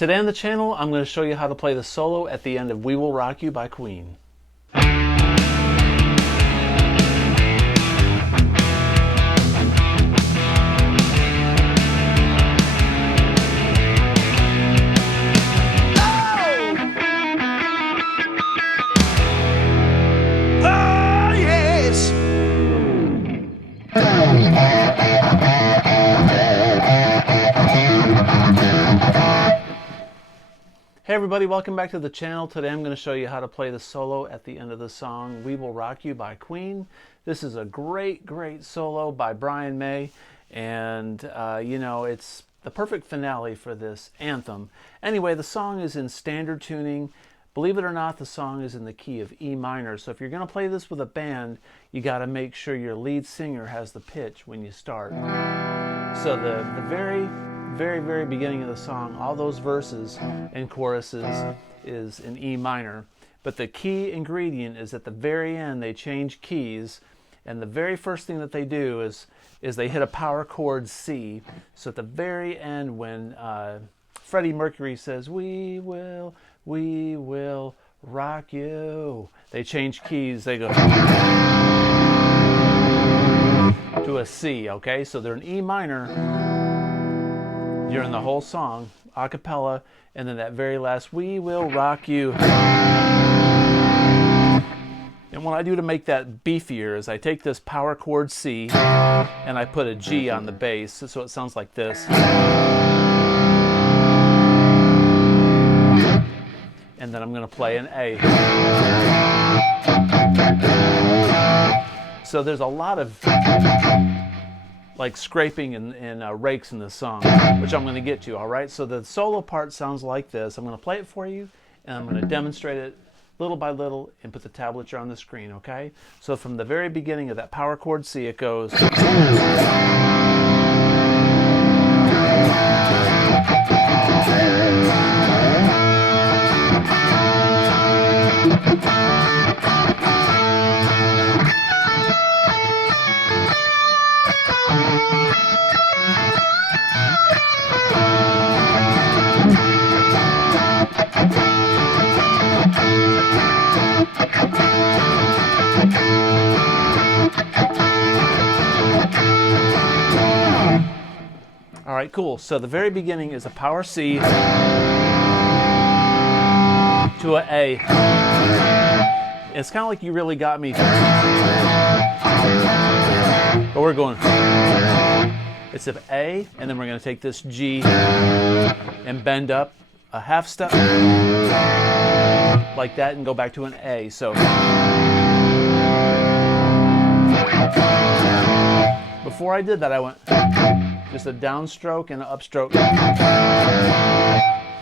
Today on the channel, I'm going to show you how to play the solo at the end of We Will Rock You by Queen. Hey everybody, welcome back to the channel. Today I'm going to show you how to play the solo at the end of the song We Will Rock You by Queen. This is a great solo by Brian May, and you know, it's the perfect finale for this anthem. Anyway, the song is in standard tuning. Believe it or not, the song is in the key of E minor, so if you're going to play this with a band, you got to make sure your lead singer has the pitch when you start. So the very beginning of the song, all those verses and choruses is in E minor, but the key ingredient is at the very end. They change keys, and the very first thing that they do is they hit a power chord C. So at the very end, when Freddie Mercury says we will rock you, they change keys. They go to a C. Okay, so they're in E minor during the whole song, a cappella, and then that very last, we will rock you. And what I do to make that beefier is I take this power chord C and I put a G on the bass, so it sounds like this. And then I'm going to play an A. So there's a lot of like scraping and rakes in the song, which I'm going to get to, all right? So the solo part sounds like this. I'm going to play it for you, and I'm going to demonstrate it little by little and put the tablature on the screen, okay? So from the very beginning of that power chord C, it goes. All right, cool. So the very beginning is a power C to an A. It's kind of like You Really Got Me. But we're going. It's an A, and then we're going to take this G and bend up a half step like that and go back to an A. So before I did that, I went just a downstroke and an upstroke.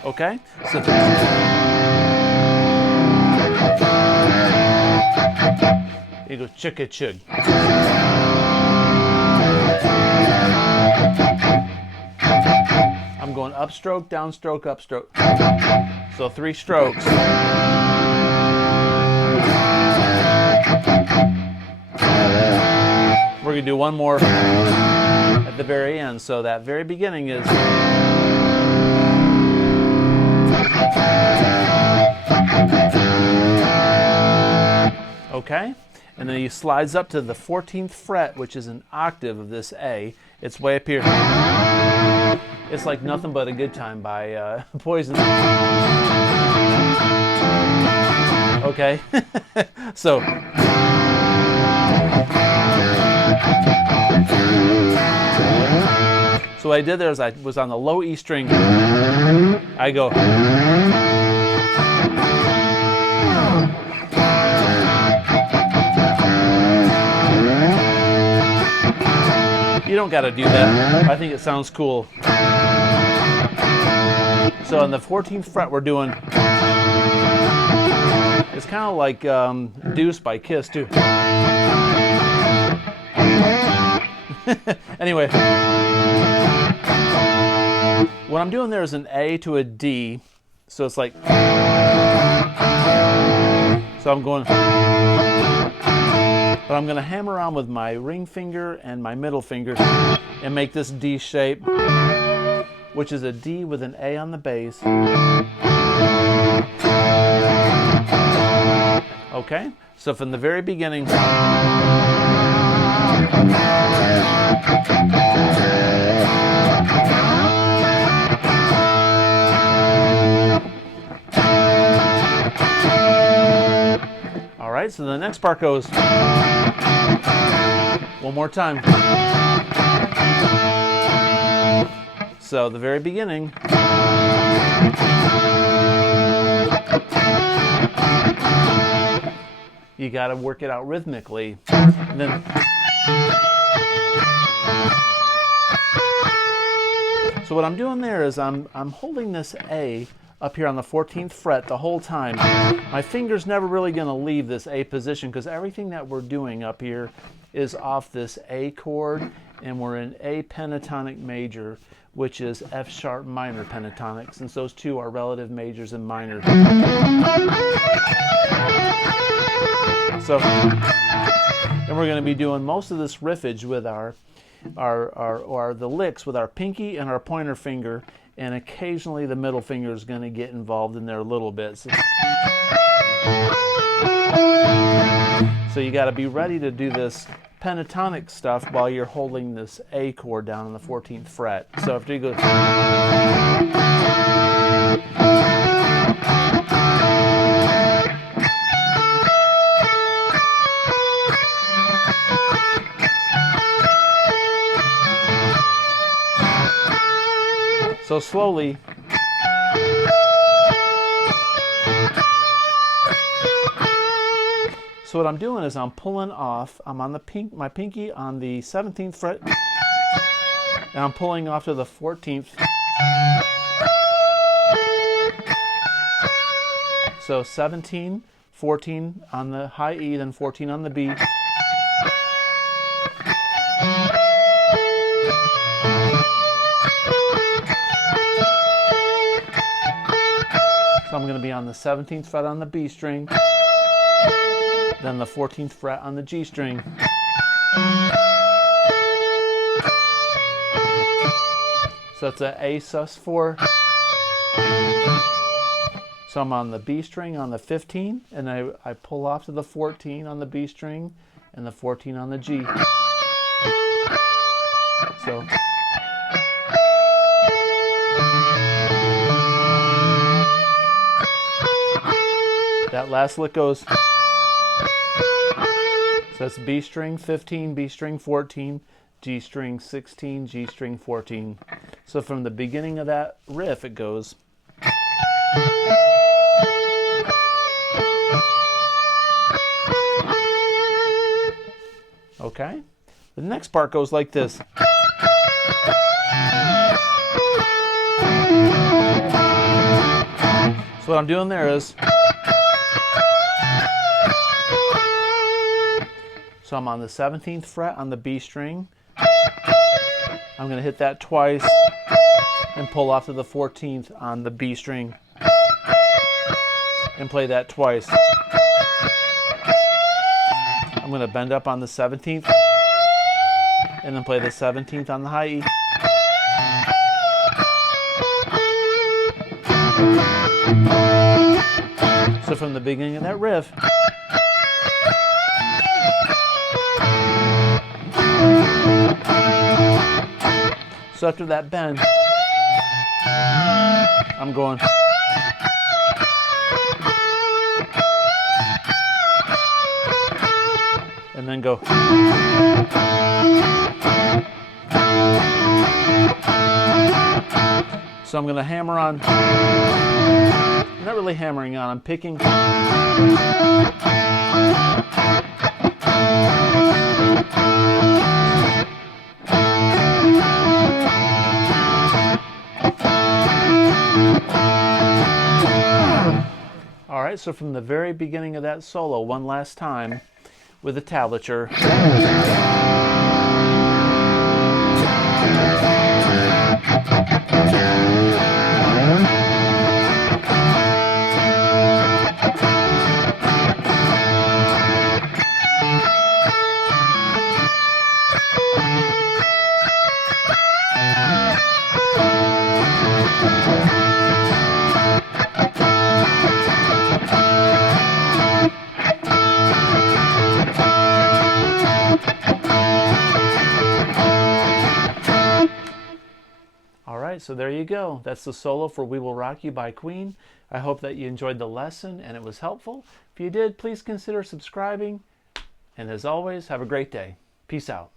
Okay? So you go chugga chug. I'm going upstroke, downstroke, upstroke. So 3 strokes. We're going to do one more at the very end. So that very beginning is. Okay? And then he slides up to the 14th fret, which is an octave of this A. It's way up here. It's like Nothing But a Good Time by Poison. Okay? So what I did there is I was on the low E string. I go. You don't got to do that. I think it sounds cool. So on the 14th fret we're doing. It's kind of like Deuce by Kiss too. Anyway, what I'm doing there is an A to a D, so it's like, so I'm going, but I'm going to hammer around with my ring finger and my middle finger and make this D shape which is a D with an A on the bass. Okay, so from the very beginning. All right, so the next part goes one more time. So the very beginning. You got to work it out rhythmically. And then so what I'm doing there is I'm holding this A up here on the 14th fret the whole time. My finger's never really going to leave this A position because everything that we're doing up here is off this A chord, and we're in A pentatonic major, which is F sharp minor pentatonic, since those two are relative majors and minors. So, and we're going to be doing most of this riffage with the licks with our pinky and our pointer finger, and occasionally the middle finger is going to get involved in there a little bit. So you got to be ready to do this pentatonic stuff while you're holding this A chord down on the 14th fret. So after you go, so slowly. So what I'm doing is I'm pulling off. I'm on my pinky on the 17th fret, and I'm pulling off to the 14th. So 17, 14 on the high E, then 14 on the B. So I'm going to be on the 17th fret on the B string, then the 14th fret on the G string. So it's an A sus4. So I'm on the B string on the 15, and I pull off to the 14 on the B string, and the 14 on the G. So that last lick goes. So that's B string 15, B string 14, G string 16, G string 14. So from the beginning of that riff, it goes. Okay? The next part goes like this. So what I'm doing there is, so I'm on the 17th fret on the B string. I'm going to hit that twice and pull off to the 14th on the B string and play that twice. I'm going to bend up on the 17th and then play the 17th on the high E. So from the beginning of that riff, so after that bend, I'm going. And then go. So I'm going to hammer on. I'm not really hammering on, I'm picking. All right, so from the very beginning of that solo, one last time with the tablature. right, so there you go. That's the solo for We Will Rock You by Queen. I hope that you enjoyed the lesson and it was helpful. If you did, please consider subscribing. And as always, have a great day. Peace out.